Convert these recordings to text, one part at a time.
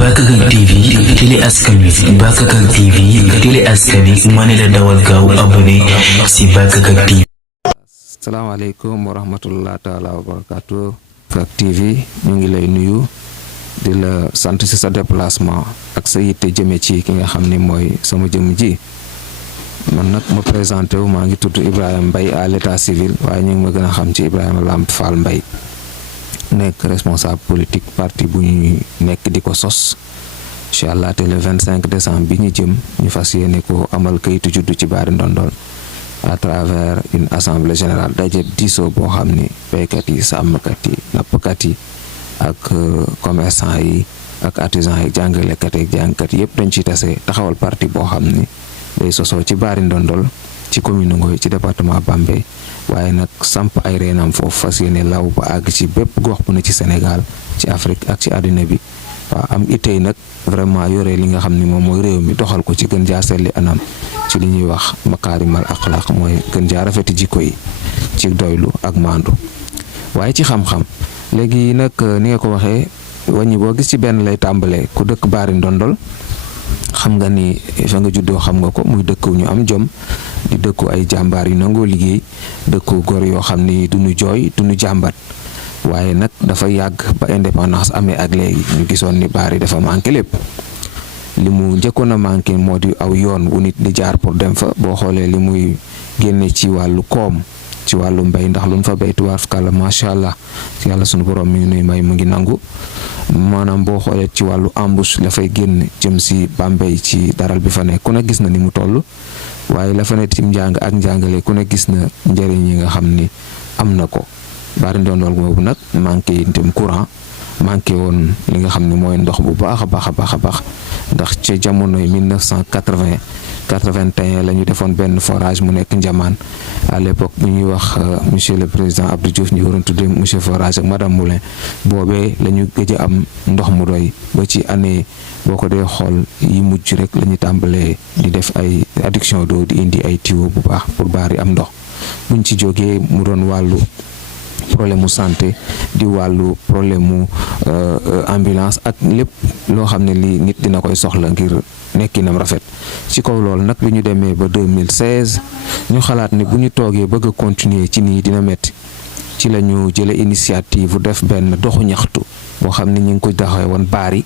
Bakakak TV télé askan wi Bakakak TV télé askan wi mane la dawal gaaw abonné si Bakakak TV. Assalamualaikum warahmatullahi taala wabarakatuh. Bakakak TV ñu ngi lay nuyu di la sant ci sa déplacement ak sa yitte jëme ci ki nga xamni moy sama jëm ji. Man nak ma présenté wu ma ngi tuddu Ibrahima Mbaye à l'état civil waye ñu ngi ma gëna xam ci Ibrahima Lamp Fall Mbaye. Nek responsable politique parti bu ñu nek diko sos inshallah té le 25 décembre bi ñu jëm ñu fasiyéné ko amal kayitu juddu ci Bari Ndondol à travers une assemblée générale dajé diso bo xamni baykat yi sàmmkat yi nappkat yi ak commerçant yi ak artisan yi jàngalekat yi jàngkat yépp dañ ci tassé taxawal parti bo xamni day soso ci Bari Ndondol ci commune Ngoy ci département Bambey waye nak samp ay reenam fofu fasiyene law ba ag ci bép gox bu ne ci Sénégal ci Afrique ak ci aduna bi wa am itay nak vraiment yoré li nga xamni mom moy réew mi doxal ko ci gën ja selli anam ci li ñuy wax makarimal akhlaq moy gën ja rafeti jikko yi ci doylu ak mandu waye ci xam-xam légui nak ni nga ko waxé wañi bo gis ci ben lay tambalé ku dëkk Bari Ndondol xam nga ni fa nga juddoo xam nga ko muy dëkk ñu am jom di dëkku ay jàmbaar yu nangoo liggéey dëkku góor yoo xam ni duñu jooy duñu jàmbat waaye nag dafa yàgg ba indépendance amee ak léegi ñu gisoon ni Bari dafa manqué lépp li mu njëkkoon a manqué moo di aw yoon wu nit di jaar pour dem fa boo xoolee li muy génne ci wàllu koom ci wàllu mbay ndax luñ fa baytu war kala macha allah yàlla sunu borom mi ngi nuy may mu ngi nangu maanaam boo xoolee ci wàllu embouche la fay génn jëm si Bambey ci daral bi fa nekk ku ne gis na ni mu toll waaye la fa ne ci njàng ak njàngale ku ne gis na njëriñ yi nga xam ni am na ko Bari Ndondol boobu nag manqué itam courant manqué woon li nga xam ne mooy ndox bu baax a baax ndax ci jamonoy 1980 81 la ñu defoon benn forage mu nekk Njamaan à l'époque bu ñuy wax monsieur le président Abdou Diouf ñu waroon tuddee monsieur forage ak madame Moulin boobee la ñu gëj a am ndox mu doy ba ci année boo ko dee xool yi mujj rek la ñu tàmbalee di def ay adduction d'eau di indi ay tuyau bu baax pour Bari am ndox buñ ci jógee mu doon wàllu problème mu santé di wàllu problème mu ambulance ak lépp loo xam ne lii nit dina koy soxla ngir nekkinam rafet ci kaw loolu nag bi ñu demee ba 2016 ñu xalaat ni bu ñu toogee bëgg a continuer ci nii dina metti ci la ñu jële initiative def benn doxu ñaxtu boo xam ne ñu ngi ko doxee woon Bari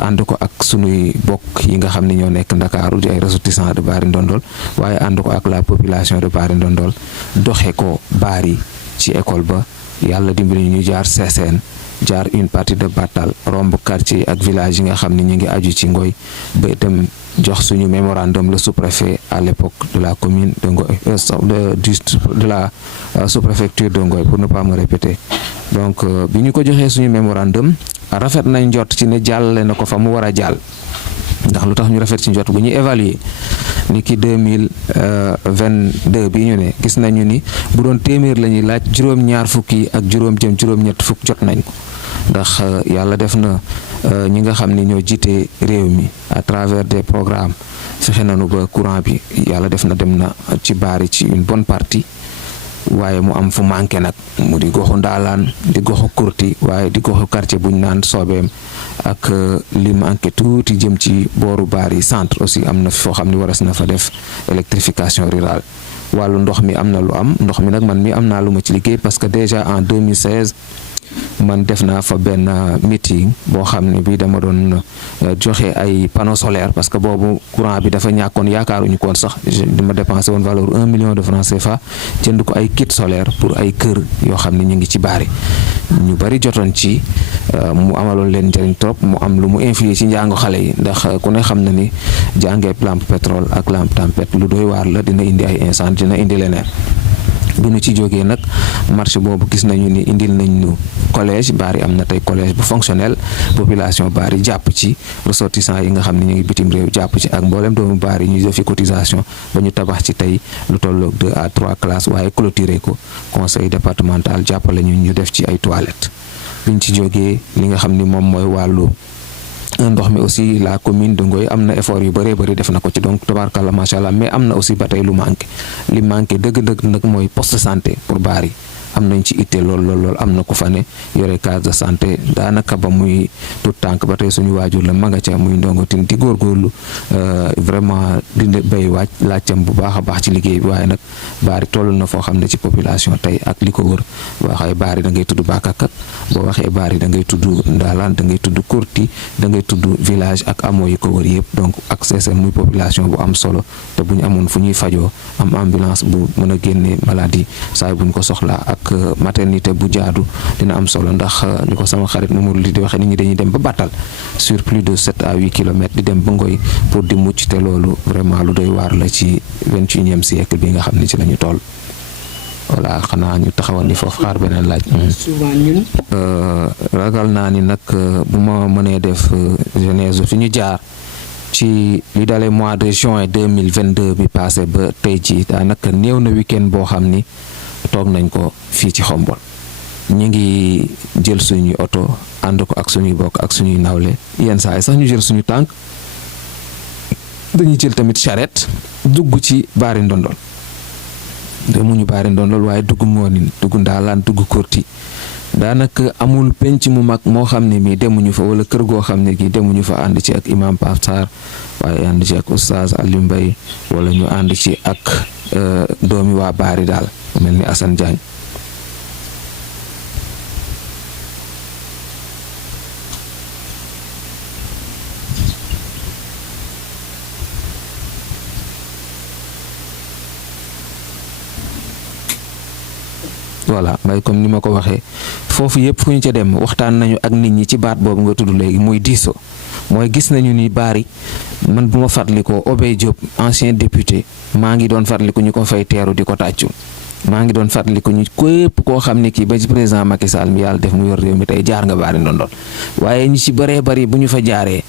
ànd ko ak sunuy bokk yi nga xam ne ñoo nekk Ndakaaru di ay ressortissants de Bari Ndondol waaye ànd ko ak la population de Bari Ndondol doxe ko Bari ci école ba yàlla dimbali ñu jaar Sessène jaar une partie de Batal romb quartier ak village yi nga xam ne ñu ngi aju ci Ngoy ba dem jox suñu mémorandum le sous-préfet à l'époque de la commune de Ngoy de la sous-préfecture de Ngoy pour ne pas me répéter donc bi ñu ko joxee suñu mémorandum rafet nañ njort ci ne jàllale na ko fa mu war a jàll ndax lu tax ñu rafet ci njort bu ñuy évaluer ni ki 2022 bi ñu ne gis nañu ni bu doon téeméer la ñuy laaj juróom-ñaar fukki ak juróom-ñett fukk jot nañ ko ndax yàlla def na ñi nga xam ni ñoo jiite réew mi à travers des programmes fexe nañu ba courant bi yàlla def na dem na ci Bari ci une bonne partie waaye mu am fu manqué nag mu di goxu Ndaalaan di goxu Kurti waaye di goxu quartier buñ naan Soobeem ak li manqué tuuti jëm ci booru Bari centre aussi am na foo xam ni waras na fa def électrification rurale wàllu ndox mi am na lu am ndox mi nag man mi am naa lu ma ci liggéey parce que déjà en 2016 man def naa fa benn meeting boo xam ne bi dama doon joxe ay panneaux solaires parce que boobu courant bi dafa ñàkkoon yaakaaruñu koon sax dama dépensé woon valeur 1 million de francs CFA jënd ko ay kit solaire pour ay kër yoo xam ne ñu ngi ci Bari ñu bari jotoon ci mu amaloon leen njëriñ trop mu am lu mu influer ci njàngu xale yi ndax ku ne xam na ni jàngee lampe pétrole ak lampe tempête lu doy waar la dina indi ay incendie dina indi leneen bi ñu ci jógee nag marché boobu gis nañu ni indil nañ ñu collège Bari am na tey collège bu fonctionnel population Bari jàpp ci ressortissants yi nga xam ne ñu ngi bitim réew jàpp ci ak mboolem doomu Bari ñu def fi cotisation ba ñu tabax ci tey lu tolloog 2 à 3 classes waaye clôturé ko conseil départemental jàppale ñu def ci ay toilettes biñ ci jógee li nga xam ni moom mooy wàllu ndox mi aussi la commune de Ngoy am na effort yu bëree bëri def na ko ci donc tabarkalla macha allah mais am na aussi ba tey lu manqué li manqué dëgg-dëgg nag mooy poste de santé pour Bari am nañ ci itte lool am na ku fa ne yore case de santé daanaka ba muy tout tànk ba tey suñu waajur la ma nga ca muy ndongotin di góorgóorlu vraiment di béy laajtam bu baax a baax ci liggéey bi. waaye nag Bari toll na foo xam ne ci population tey ak li ko wër boo waxee Bari da ngay tudd Bakakak boo waxee Bari da ngay tudd Ndalaan da ngay tudd Kurti da ngay tudd village ak amoo yi ko wër yëpp donc ak CSN muy population bu am solo te bu ñu amoon fu ñuy fajoo am ambulance bu mën a génnee maladie saa bu ñu ko soxlaa ak maternité bu jaadu dina am solo ndax ni ko sama xarit Mamadou li di waxee nit ñi dañuy dem ba Battal sur plus de 7 à 8 kilomètres di dem ba Ngoy pour di mucc te loolu vraiment lu doy waar la ci 21e siècle bi nga xam ne ci la ñu toll. voilà xanaa ñu taxawal ni foofu xaar beneen laaj. souvent ñun. ragal naa ni nag bu ma mënee def genèse fi ñu jaar ci li dalee mois de juin 2022 bi passé ba tey jii daanaka néew na week-end boo xam ni toog nañ ko fii ci Xombol ñu ngi jël suñuy oto ànd ko ak suñuy bokk ak suñuy nawle yenn saa yi sax ñu jël suñu tànk dañuy jël tamit charrette dugg ci Bari Ndondol. demuñu Bari Ndondol waaye dugg Moonin dugg Ndaalaan dugg Kurti daanaka amul penc mu mag moo xam ne mii demuñu fa wala kër goo xam ne gi demuñu fa ànd ci ak imam Pape Sarr waaye ànd ci ak oustaz Aliou Mbaye wala ñu ànd ci ak doomi waa Bari daal mel ni Assane Diagne. voilà may comme ni ma ko waxee foofu yëpp fu ñu ca dem waxtaan nañu ak nit ñi ci baat boobu nga tudd léegi muy diisoo mooy gis nañu ni Bari man bu ma fàttalikoo Obey Diop ancien député maa ngi doon fàttaliku ñu ko fay teeru di ko tàccu maa ngi doon fàttaliku ñu képp koo xam ne kii ba ci président Macky Sall mi yàlla def mu yor réew mi tey jaar nga Bari Ndondol waaye ñi ci bëree bëri bu ñu fa jaaree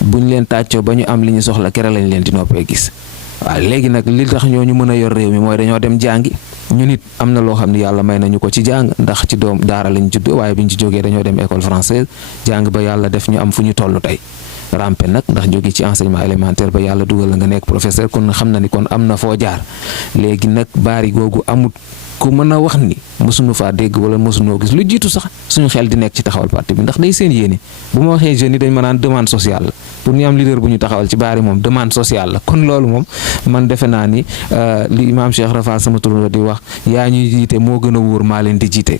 bu ñu leen tàccoo ba ñu am li ñu soxla kere lañ leen di noppee gis waaw léegi nag li tax ñoo ñu mën a yor réew mi mooy dañoo dem jàngi ñu nit am na loo xam ne yàlla may nañu ko ci jàng ndax ci doom daara lañ judd waaye bi ñu ci jógee dañoo dem école française jàng ba yàlla def ñu am fu ñu toll tey rampe nag ndax jóge ci enseignement élémentaire ba yàlla dugal la nga nekk professeur kon xam na ni kon am na foo jaar léegi nag Bari googu amut ku mën a wax ni mësuñu faa dégg wala mësuñoo gis lu jiitu sax suñu xel di nekk ci taxawal parti bi ndax day seen yéene bu ma waxee jeunes yi dañ ma naan demande sociale la pour ñu am leader bu ñu taxawal ci Bari moom demande sociale la kon loolu moom man defe naa ni li imaam Cheikh Rafa sama turandoo di wax yaa ñuy jiite moo gën a wóor maa leen di jiite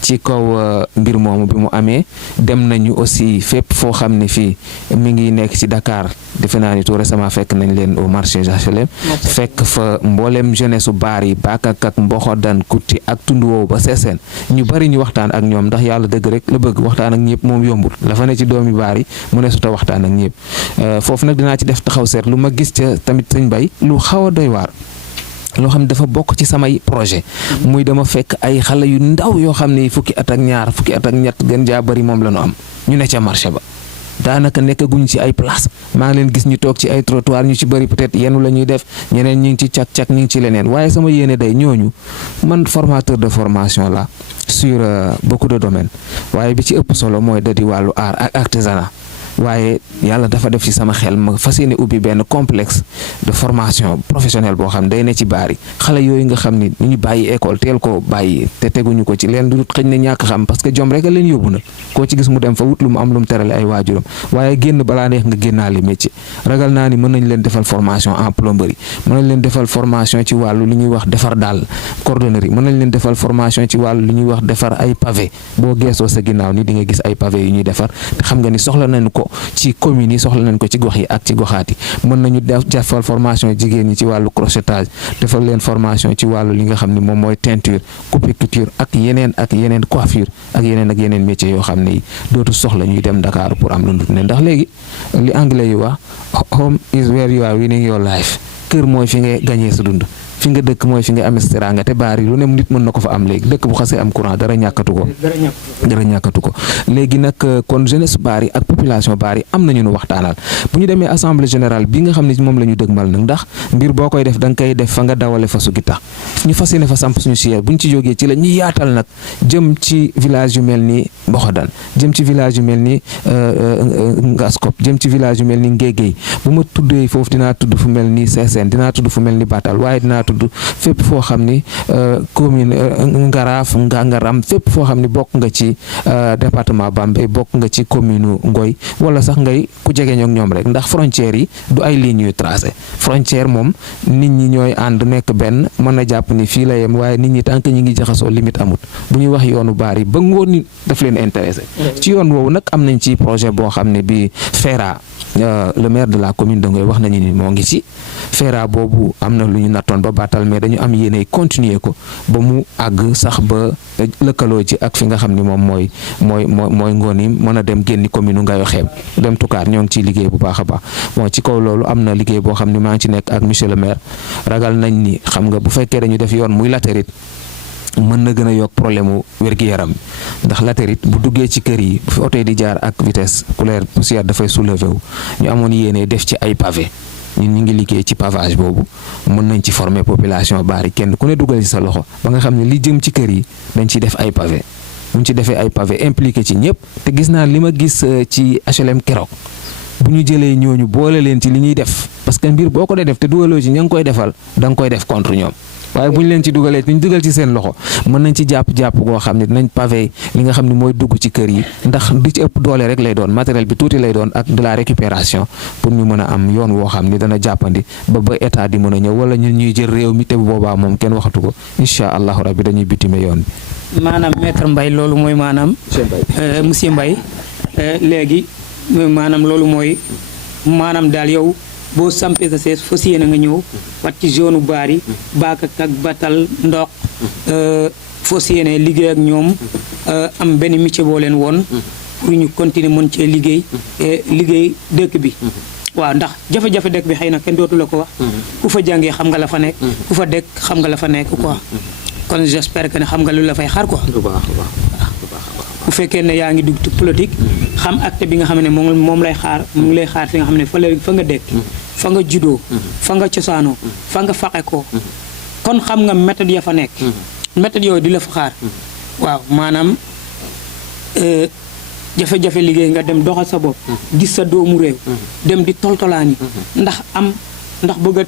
ci kaw mbir moomu bi mu amee dem nañu aussi fépp foo xam ne fii mi ngi nekk ci Dakar defe naa ni tout récemment fekk nañ leen au marché HLM fekk fa mboolem jeunesse su Bari Bakakak Mboxodan Kurti ak tund woowu ba Sessène ñu bari ñu waxtaan ak ñoom ndax yàlla dëgg rek la bëgg waxtaan ak ñëpp moom yombul la fa ne ci doomi Bari mu ne su ta waxtaan ak ñëpp foofu nag dinaa ci def taxaw seet lu ma gis ca tamit sëñ Bay lu xaw a doy waar loo xam ne dafa bokk ci samay projet muy dama fekk ay xale yu ndaw yoo xam ne fukki at ak ñaar fukki at ak ñett gën jaa bari moom la ñu am ñu ne ca marché ba daanaka nekkaguñ ci ay place maa ngi leen gis ñu toog ci ay trottoir ñu ci bëri peut-être yenu la ñuy def ñeneen ñi ngi ci cak-cak ñi ngi ci leneen waaye sama yéene day ñooñu man formateur de formation la sur beaucoup de domaines waaye bi ci ëpp solo mooy da di wàllu art ak artisanat waaye yàlla dafa def ci sama xel ma fas yéene ubbi benn complexe de formation professionnelle boo xam day ne ci Bari xale yooyu nga xam ni ñu bàyyi école teel ko bàyyi te teguñu ko ci leen du xëñ na ñàkk xam parce que jom rek a leen yóbbu na koo ci gis mu dem fa wut lu mu am lu mu terale ay waajuram waaye génn balaa neex nga génnaale métier ragal naa ni mën nañ leen defal formation en plomberie mën nañ leen defal formation ci wàllu li ñuy wax defar daal cordonnerie mën nañ leen defal formation ci wàllu li ñuy wax defar ay pavé boo geesoo sa ginnaaw ni di nga gis ay pavé yu ñuy defar te xam nga ni soxla nañu ko ci communes yi soxla nañ ko ci gox yi ak ci goxaat yi mën nañu defal formation jigéen ñi ci wàllu crochetage defal leen formation ci wàllu li nga xam ne moom mooy teinture coupiculture ak yeneen coiffure ak yeneen métiers yoo xam ne yi dootu soxla ñuy dem Dakar pour am lu ndut ne ndax léegi li anglais yi wax home is where you are winning your life kër mooy fi nga gañee sa dund fi nga dëkk mooy fi nga amee teraanga te Bari lu ne nit mën na ko fa am léegi dëkk bu xasee am courant dara ñàkkatu ko léegi nag kon jeunesse Bari ak population Bari am nañu nu waxtaanal bu ñu demee assemblée générale bi nga xam ne moom la ñu dëgmal nag ndax mbir boo koy def da nga koy def fa nga dawale fa su gi tax ñu fas yéene fa samp suñu siège bu ñu ci jógee ci la ñuy yaatal nag jëm ci village yu mel ni Mboxodan jëm ci village yu mel ni Ngaskop jëm ci village yu mel ni Ngégéy bu ma tuddee foofu dinaa tudd fu mel ni Sessène dinaa tudd fu mel ni Battal waaye dinaa tudd fépp foo xam ni commune Ngaraaf Ngangaram fépp foo xam ni bokk nga ci département Bambey bokk nga ci commune Ngoy wala sax ngay ku jege ñoog ñoom rek ndax frontières yi du ay lignes ñuy tracé frontière moom nit ñi ñooy ànd nekk benn mën a jàpp ni fii la yem waaye nit ñi tant que ñi ngi jaxasoo limite amut bu ñuy wax yoonu baar yi ba ngoon ni daf leen intéressé ci yoon woowu nag am nañ ci projet boo xam ne bi FERA le maire de la commune de Ngoy wax nañu ni moo ngi ci FERA boobu am na lu ñu nattoon ba baatal mais dañu am yéene continuer ko ba mu àgg sax ba lëkkaloo ci ak fi nga xam ni moom mooy ngoon yi mën a dem génni commune Ngayo Xeeb dem Tukaar ñoo ngi ciy liggéey bu baax a baax bon ci kaw loolu am na liggéey boo xam ni maa ngi ci nekk ak monsieur le maire ragal nañ ni xam nga bu fekkee dañu def yoon muy latérite mën na gën a yokk problème mu wér-gi-yaram ndax latérite bu duggee ci kër yi bu fi oto yi di jaar ak vitesse couleur poussière dafay soulever wu ñu amoon yéene def ci ay pavé ñun ñu ngi liggéey ci pavage boobu mën nañ ci former population bari kenn ku ne dugal ci sa loxo ba nga xam ne li jëm ci kër yi dañ ciy def ay pavé bu ñu ci defee ay pavé impliqué ci ñëpp te gis naa li ma gis ci HLM keroog bu ñu jëlee ñooñu boole leen ci li ñuy def parce que mbir boo ko dee def te dugaloo ci ña ngi koy defal da nga koy def contre ñoom waaye bu ñu leen ci dugalee ñu dugal ci seen loxo mën nañ ci jàpp goo xam ne dinañ pavé li nga xam ne mooy dugg ci kër yi ndax di ci ëpp doole rek lay doon matériel bi tuuti lay doon ak de la récupération pour ñu mën a am yoon woo xam ni dana jàppandi ba état di mën a ñëw wala ñun ñuy jël réew mi te bu boobaa moom kenn waxatu ko incha allahu rabbi dañuy bitime yoon bi. maanaam maître Mbaye loolu mooy maanaam. monsieur Mbaye léegi maanaam loolu mooy maanaam daal yow. boo sampee sa sees fas yéene nga ñëw wat ci zone baar yi baakak ak batal ndox fas yéene liggéey ak ñoom am benn métier boo leen woon pour ñu continuer mën cee liggéey dëkk bi waaw ndax jafe-jafe dëkk bi xëy na kenn dootu la ko wax ku fa jàngee xam nga la fa nekk ku fa dëkk xam nga la fa nekk quoi kon j'espère que ne xam nga lu la fay xaar quoi bu fekkee ne yaa ngi dugg ci politique xam acte bi nga xam ne moom lay xaar mu ngi lay xaar fi nga xam ne fa nga dekk fa nga juddoo fa nga cosaanoo fa nga faqe ko kon xam nga méthode ya fa nekk méthode yooyu di la fa xaar waaw maanaam jafe-jafe liggéey nga dem doxal sa bopp gis sa doomu réew dem di toltolaani ndax bëgg a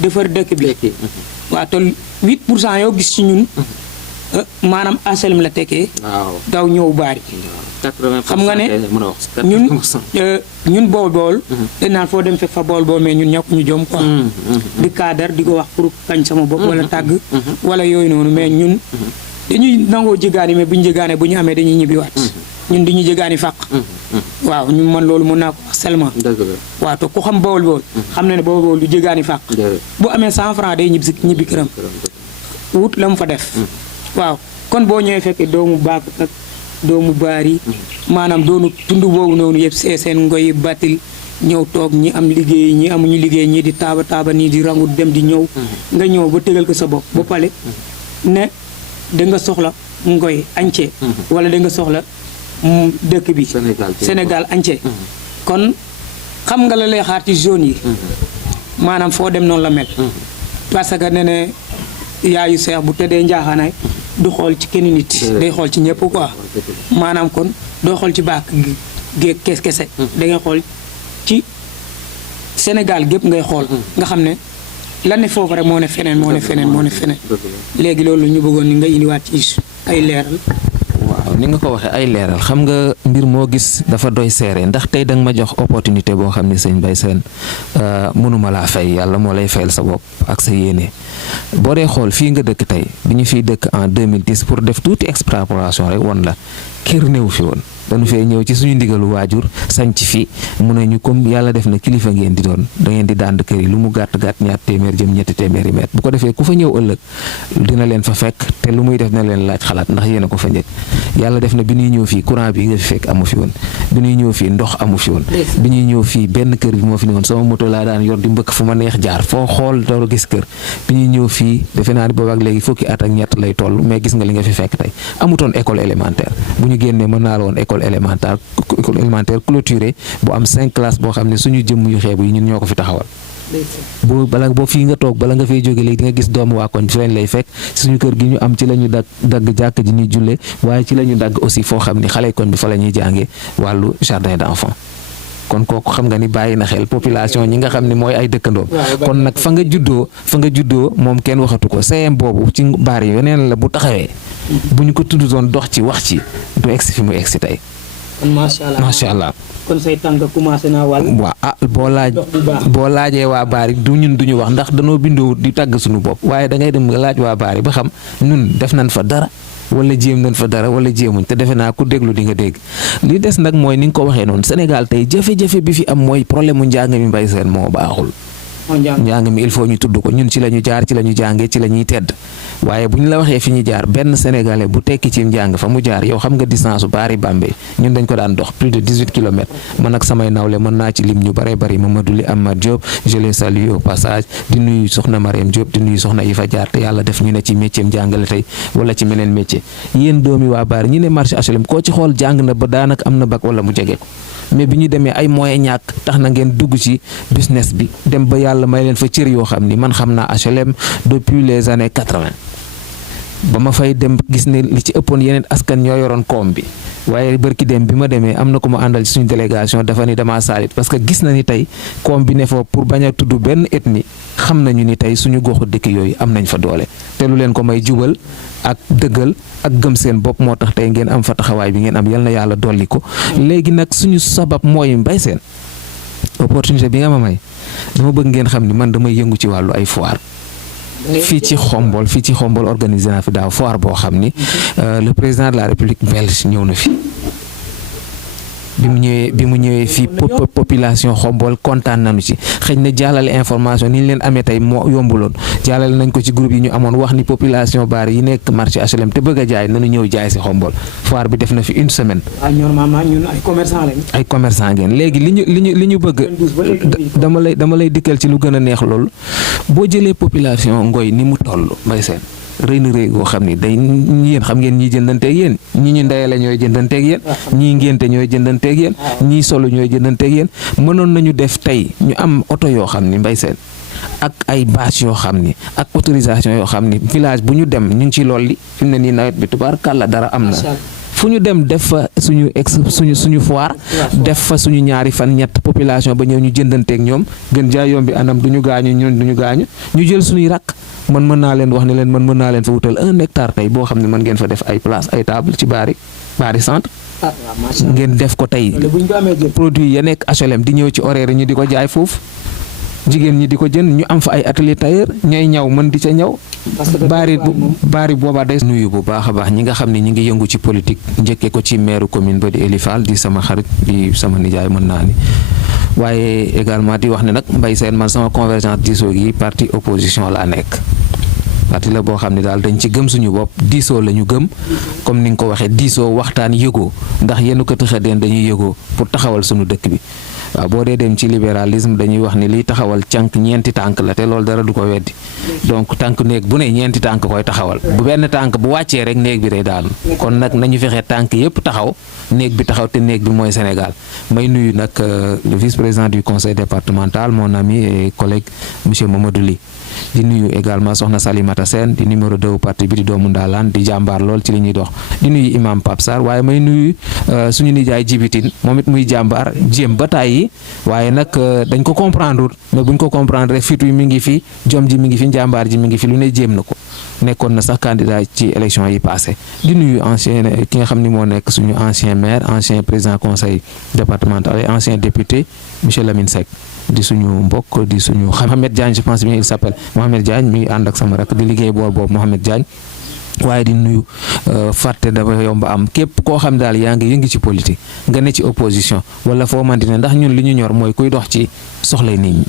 defar dëkk bi waaw te 8% yoo gis ci ñun maanaam asalim la tekkee daw ñëw baari xam nga ne ñun bool dañ naan foo dem fekk fa bool mais ñun ñàkk ñu jom quoi di cadre di ko wax pour kañ sama bopp wala tàgg wala yooyu noonu mais ñun dañuy nangoo jëgaani mais bu ñu jëgaane bu ñu amee dañuy ñibbiwaat ñun di ñu jëgaani fàq waaw ñu man loolu mën naa ko wax seulement waaw te ku xam bool xam na ne bool du jëgaani fàq bu amee 100 francs day ñibbi këram wut la mu fa def waaw kon boo ñëwee fekk doomu baak ak doomu baari maanaam doonu tund boobu noonu yëpp seen ngoy batil ñëw toog ñi am liggéey ñi amuñu liggéey ñi di taaba nii di rangu dem di ñëw nga ñëw ba tegal ko sa bopp ba pare ne da nga soxla ngoy entier wala da nga soxla dëkk bi Sénégal entier kon xam nga la lay xaar ci zone yi maanaam foo dem noonu la mel parce que ne yaayu seex bu tëddee njaaxaanaay du xool ci kenn nit day xool ci ñëpp quoi maanaam kon doo xool ci baak géeg kese da ngay xool ci Sénégal gépp ngay xool nga xam ne lan ne foofu rek moo ne feneen léegi loolu ñu bëggoon ni nga indiwaat ci ay leeral. waaw ni nga ko waxee ay leeral xam nga mbir moo gis dafa doy seere ndax tey danga ma jox opportunité boo xam ne sëñ Mbaye Sène mënuma laa fay yàlla moo lay fayal sa bopp ak sa yéene boo dee xool fii nga dëkk tey bi ñu fiy dëkk en 2010 pour def tuuti extrapolation rek won la kër néew fi woon dañu fee ñëw ci suñu ndigalu waajur sanc fi mu ne ñu comme yàlla def na kilifa ngeen di doon da ngeen di dànd kër yi lu mu gàtt ñaar téeméer jëm ñetti téeméeri mètre bu ko defee ku fa ñëw ëllëg dina leen fa fekk te lu muy def na leen laaj xalaat ndax yéen a ko fa njëkk yàlla def na bi ñuy ñëw fii courant bi nga fi fekk amu fi woon bi ñuy ñëw fii ndox amu fi woon bi ñuy ñëw fii benn kër bi moo fi ne woon sama moto laa daan yor di mbëkk fu ma neex jaar foo xool doo gis kër bi ñuy ñëw fii defe naa ni boobu ak léegi fukki at ak ñett lay toll mais gis nga li nga fi fekk tey amutoon école élémentaire bu ñu génnee mën naa la woon école élémentaire clôturée bu am 5 classes boo xam ne suñu jëmm yu xeebu yi ñun ñoo ko fi taxawal boo fii nga toog bala nga fay jóge léegi di nga gis doomu waa koñ fi lañ lay fekk suñu kër gi ñu am ci la ñu dagg jàkk ji ñuy julle waaye ci la ñu dagg aussi foo xam ni xale koñ bi fa la ñuy jàngee wàllu jardin d'enfant kon kooku xam nga ni bàyyi na xel population ñi nga xam ne mooy ay dëkkandoo kon nag fa nga juddoo moom kenn waxatu ko CM boobu ci baar yi yeneen la bu taxawee bu ñu ko tudd doon dox ci wax ci du egsi fi mu egsi tey macha allah kon say tànk commencé naa wàll. waaw boo laajee waa Bari du ñun duñu wax ndax danoo bindoo di tàgg suñu bopp waaye da ngay dem nga laaj waa Bari ba xam ñun def nañ fa dara wala jéem nañ fa dara wala jéemuñ te defe naa ku déglu di nga dégg li des nag mooy ni nga ko waxee noonu Sénégal tey jafe-jafe bi fi am mooy problème mu njàng mi Mbaye Sène moo baaxul. njàng mi il faut ñu tudd ko ñun ci la ñu jaar ci la ñu jàngee ci la ñuy tedd waaye bu ñu la waxee fi ñu jaar benn sénégalais bu tekki ci njàng fa mu jaar yow xam nga distance Bari Bambey ñun dañ ko daan dox plus de 18 kilomètres man ak samay nawle mën naa ci lim ñu bare bari Mamadou Li Amad Diop je les salue au passage di nuyu soxna Mariam Diop di nuyu soxna yi fa jaar te yàlla def ñu ne ci métier njàngale tey wala ci meneen métier yéen doomi waa Bari ñi ne marché HLM koo ci xool jàng na ba daanaka am na bac wala mu jege ko mais bi ñu demee ay moyens ñàkk tax na ngeen dugg ci business bi dem ba yàlla may leen fa cër yoo xam ni man xam naa HLM depuis les années 80 ba ma fay dem gis ne li ci ëppoon yeneen askan ñoo yoroon koom bi waaye bërki dem bi ma demee am na ko ma àndal ci suñu délégation dafa ni damaa saalit parce que gis na ni tey koom bi ne foofu pour bañ a tudd benn ethnie xam nañu ni tey suñu goxu dëkk yooyu am nañ fa doole te lu leen ko may jubal ak dëggal ak gëm seen bopp moo tax tey ngeen am fa taxawaay bi ngeen am yal na yàlla dolli ko léegi nag suñu sabab mooy Mbaye Sène opportunité bi nga ma may dama bëgg ngeen xam ni man damay yëngu ci wàllu ay foire fii ci xombol organisé naa fi daaw foire boo xam ni le président de la république belge ñëw na fi bi mu ñëwee fii population xombol kontaan nañu ci xëy na jàllale information ni ñu leen amee tey moo yombuloon jàllale nañ ko ci groupe yi ñu amoon wax ni population Bari yi nekk marché HLM te bëgg a jaay nañu ñëw jaay si xombol foire bi def na fi une semaine. normalement ñun ay commerçant lañ. ay commerçant ngeen léegi li ñu bëgg dama lay dikkal ci lu gën a neex loolu boo jëlee population Ngoy ni mu toll Mbaye Sène rëy na rëy goo xam ni day yéen xam ngeen ñii jëndanteeg yéen ñi ñu ndeyale ñooy jëndanteeg yéen ñii ngénte ñooy jëndanteeg yéen ñii solo ñooy jëndanteeg yéen mënoon nañu def tey ñu am oto yoo xam ni Mbaye Sène ak ay bâche yoo xam ni ak autorisation yoo xam ni village bu ñu dem ñu ngi ci lool li fi mu ne nii nawet bi tubaarkàlla dara am na fu ñu dem def fa suñu foire def fa suñu ñaari fan ñett population ba ñëw ñu jëndanteeg ñoom gën jaa yombi anam du ñu gaañu ñun du ñu gaañu ñu jël suñuy rakk man mën naa leen wax ne leen man mën naa leen fa wutal 1 hectare tey boo xam ne mën ngeen fa def ay place ay table ci Bari centre ngeen def ko tey produit ya nekk HLM di ñëw ci horaire ñu di ko jaay foofu jigéen ñi di ko jënd ñu am fa ay atelier tailleur ñooy ñaw mën di ca ñaw Bari boobaa day nuyu bu baax a baax ñi nga xam ne ñi ngi yëngu ci politique njëkkee ko ci maire commune ba di Eli Fall di sama xarit di sama nijaay mën naa ni waaye également di wax ne nag Mbaye Sène man sama convergence diisoo gi parti opposition laa nekk parti la boo xam ne daal dañ ci gëm suñu bopp diisoo la ñu gëm comme ni nga ko waxee diisoo waxtaan yëgoo ndax yenn ko tëxa deen dañuy yëgoo pour taxawal suñu dëkk bi waaw boo dee dem ci libéralisme dañuy wax ni liy taxawal cànk ñeenti tànk la te loolu dara du ko weddi donc tànk néeg bu ne ñeenti tànk koy taxawal bu benn tànk bu wàccee rek néeg bi day daanu kon nag nañu fexe tànk yépp taxaw néeg bi taxaw te néeg bi mooy Sénégal may nuyu nag le vice-président du conseil départemental mon ami et collègue monsieur Mamadou Li di nuyu également soxna Salimata Sène di numéro 2 parti bi di doomu Ndaalaan di jàmbaar lool ci li ñuy dox di nuyu imam Pape Sarr waaye may nuyu suñu nijaay Jibitin moom it muy jàmbaar jéem ba tàyyi waaye nag dañ ko comprendre mais buñ ko comprendre rek fitu yi mi ngi fi jom ji mi ngi fi njàmbaar ji mi ngi fi lu ne jéem na ko nekkoon na sax candidat ci élection yi passé di nuyu ancien ki nga xam ni moo nekk suñu ancien maire ancien président conseil départemental et ancien député monsieur Lamine Seck di suñu mbokk di suñu Mohamed Diagne je pense bien il s'appelle Mohamed Diagne mi ngi ànd ak sama rak di liggéey bool boobu Mohamed Diagne waaye di nuyu fàtte dafa yomb am képp koo xam daal yaa ngi yëngi ci politique nga ne ci opposition wala foo manti ne ndax ñun li ñu ñor mooy kuy dox ci soxlay nit ñi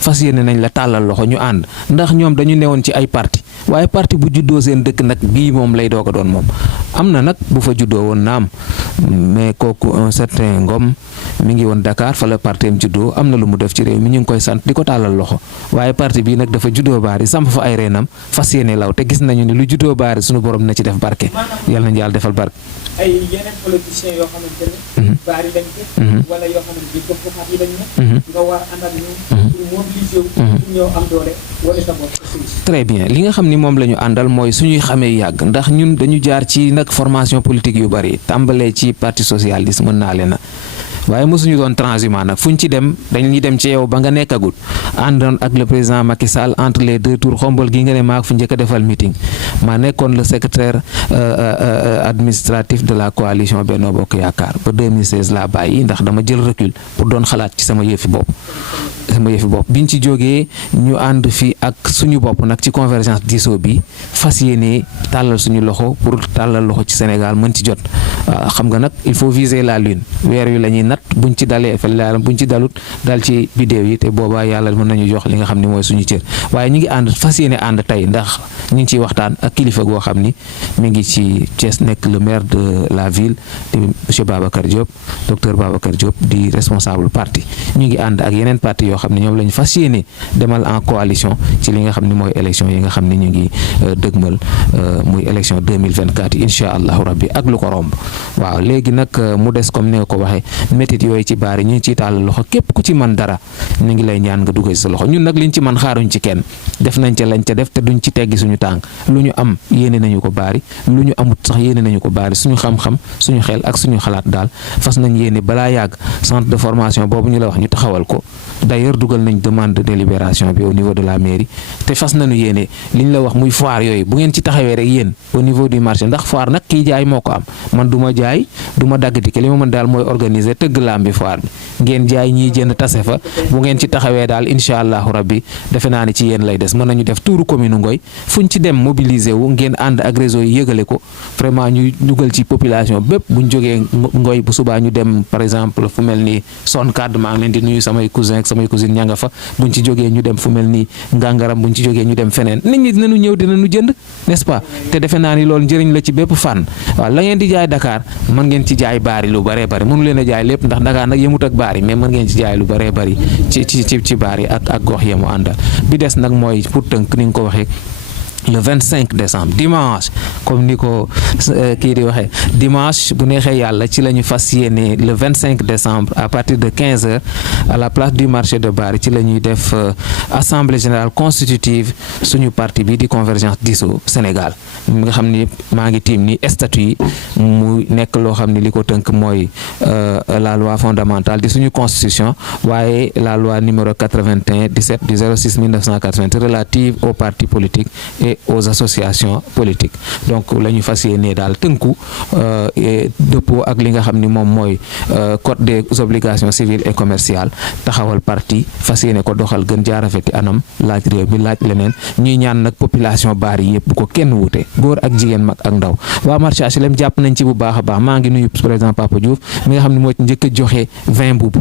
fas yéene nañ la tàllal loxo ñu ànd ndax ñoom dañu newoon ci ay parti waaye parti bu juddoo seen dëkk nag bii moom lay doog a doon moom am na nag bu fa juddoo woon naam mais kooku un certain Ngom mi ngi woon Dakar fa la parteem juddoo am na lu mu def ci réew mi ñu ngi koy sant di ko tàllal loxo waaye parti bii nag dafa juddoo Bari samp fa ay reenam fas yéene law te gis nañu ni lu juddoo Bari suñu borom na ci def barke yàlla nañu yàlla defal barke. ay yeneen politiciens yoo xamante ne Bari lañ ko wala yoo xamante ni gox goxaat yi lañ ne nga war a ànd ak ñoom pour mobiliser wu pour ñëw am doole wala sa bopp. très bien li nga xam ni moom la ñu àndal mooy suñuy xamee yàgg ndax ñun dañu jaar ci nag formation politique yu bari tàmbalee ci parti socialiste mën naa leen waaye mosuñu doon transhumant nag fuñ ci dem dañuy dem ci yow ba nga nekkagul àndoon ak le président Macky Sall entre les deux tours xombol gi nga ne maa fu njëkk a defal meeting maa nekkoon le secrétaire administratif de la coalition Benno Bokk Yaakaar ba 2016 laa bàyyi ndax dama jël recul pour doon xalaat ci sama yëfi bopp biñ ci jógee ñu ànd fi ak suñu bopp nag ci convergence diisoo bi fas yéene tàllal suñu loxo pour tàllal loxo ci Sénégal mën ci jot xam nga nag il faut viser la lune weer wi la ñuy nat buñ ci dalee fa la buñ ci dalut dal ci bidéew yi te boobaa yàlla mën nañu jox li nga xam ne mooy suñu cër waaye ñu ngi ànd fas yéene ànd tey ndax ñu ngi ciy waxtaan ak kilifa goo xam ni mi ngi ci Thiès nekk le maire de la ville de monsieur Babacar Diop docteur Babacar Diop di responsable parti ñu ngi ànd ak yeneen parti yoo xam ne ñoom lañu fas yéene demal en coalition ci li nga xam ne mooy élection yi nga xam ne ñu ngi dëgmal muy élection 2024 yi incha allahu rabbi ak lu ko romb waaw léegi nag mu des comme ni nga ko waxee métit yooyu ci baari ñu ngi ciy tàll loxo képp ku ci mën dara ñu ngi lay ñaan nga dugal sa loxo ñun nag liñ ci mën xaaruñ ci kenn def nañ ca lañ ca def te duñ ci teggi suñu tànk lu ñu am yéene nañu ko baari lu ñu amut sax yéene nañu ko baari suñu xam-xam suñu xel ak suñu xalaat daal fas nañ yéene balaa yàgg centre de formation boobu ñu la wax ñu taxawal ko d'ailleurs dugal nañ demande de délibération bi au niveau de la mairie te fas nañu yéene liñ la wax muy foire yooyu bu ngeen ci taxawee rek yéen au niveau du marché ndax foire nag kiy jaay moo ko am man du ma jaay du ma dagg tike li ma mën daal mooy organiser tëgg laam bi foire bi ngeen jaay ñiy jënd tase fa bu ngeen ci taxawee daal incha allahu rabbi defe naa ne ci yéen lay des mën nañu def tuuru commune Ngoy fuñ ci dem mobiliser wu ngeen ànd ak réseau yi yëgale ko vraiment ñu dugal ci population bépp buñ jógee Ngoy bu subaa ñu dem par exemple fu mel ni son cadre maa ngi leen di nuyu samay cousin ak samay cousine ña nga fa buñ ci jógee ñu dem fu mel ni Ngangaram buñ ci jógee ñu dem feneen nit ñi dinañu ñëw dinañu jënd n'est-ce pas te defe naa ni loolu njëriñ la ci bépp fànn waaw la ngeen di jaay Dakar mën ngeen ci jaay baari lu bëree bëri mënu leen a jaay lépp ndax Dakar nag yemut ak baari mais mën ngeen ci jaay lu bëree bëri ci baari ak gox yemu àndal bi des nag mooy pour tënk ni nga ko waxee le 25 décembre dimanche comme ni ko kii di waxee dimanche bu neexee yàlla ci la ñu fas yéene le 25 décembre à partir de 15h à la place du marché de Bari ci la ñuy def assemblée générale constitutive suñu parti bi di convergence diisoo Sénégal mi nga xam ni maa ngi tiim ni statut yi mu nekk loo xam ni li ko tënk mooy la loi fondamentale di suñu constitution waaye la loi numéro 81 17 du 06 1980 relative aux partis politiques et aux associations politiques donc la ñu fas yéene daal tënku dëppoo ak li nga xam ni moom mooy code des obligations civiles et commerciales taxawal parti fas yéene ko doxal gën jaarafeti anam laaj réew mi laaj leneen ñuy ñaan nag population Bari yëpp bu ko kenn wute góor ak jigéen mag ak ndaw waa marché HLM jàpp nañ ci bu baax a baax maa ngi nuyu président Papa Diouf mi nga xam ne moo njëkk a joxe 20 mbubb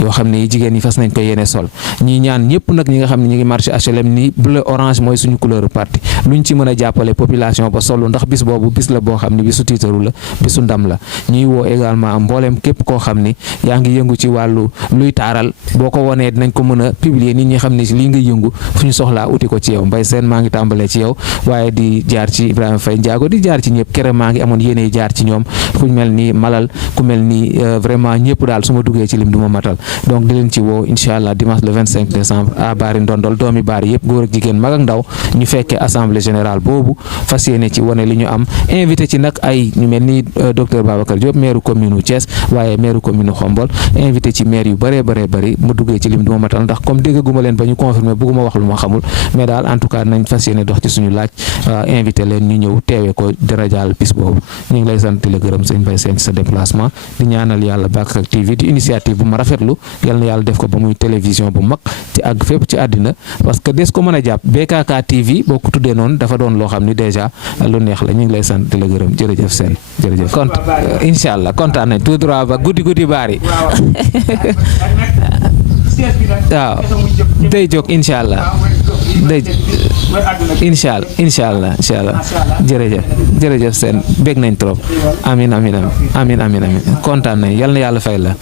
yoo xam ne jigéen ñi fas nañ ko yéene sol ñi ñaan ñëpp nag ñi nga xam ne ñu ngi marché HLM ni bleu orange mooy suñu couleur parti luñ ci mën a jàppale population ba solo ndax bis boobu bis la boo xam ne bisu tiitaru la bisu ndam la ñuy woo également mboolem képp koo xam ni yaa ngi yëngu ci wàllu luy taaral boo ko wonee dinañ ko mën a publier nit ñi xam ne lii nga yëngu fu ñu soxlaa uti ko ci yow Mbaye Sène maa ngi tàmbalee ci yow waaye di jaar ci Ibrahima Faye Ndiago di jaar ci ñëpp kere maa ngi amoon yéene jaar ci ñoom ku mel ni Malal ku mel ni vraiment ñëpp daal su ma duggee ci lim du ma matal donc di leen ci woo incha allah dimanche le 25 décembre à Bari Ndondol doomi Bari yëpp góor ak jigéen mag ak ndaw ñu fekkee assemblée générale boobu fas yéene ci wane li ñu am invité ci nag ay ñu mel ni docteur Babacar Diop maire commune u Thiès waaye maire commune u Xombol invité ci maire yu bëree bëri ma duggee ci lim du ma matal ndax comme déggaguma leen ba ñu confirmer bëgguma wax lu ma xamul mais daal en tout cas nañ fas yéene dox ci suñu laaj invité leen ñu ñëw teewee ko darajaal bis boobu ñu ngi lay sant di la gërëm sëñ Mbaye Sène ci sa déplacement di ñaanal yàlla Bakak TV di initiative bu ma rafetlu yal na yàlla def ko ba muy télévision bu mag ci ak fépp ci àddina parce que des ko mën a jàpp BKK TV boo ko tuddee noonu dafa doon loo xam ni déjà lu neex la ñu ngi lay sant di la gërëm jërëjëf Sène jërëjëf kont incha allah kontaan nañ tout droit ba guddi Bari waaw day jóg incha allah day incha allah jërëjëf Sène bég nañ trop amin kontaan nañ yal na yàlla fay la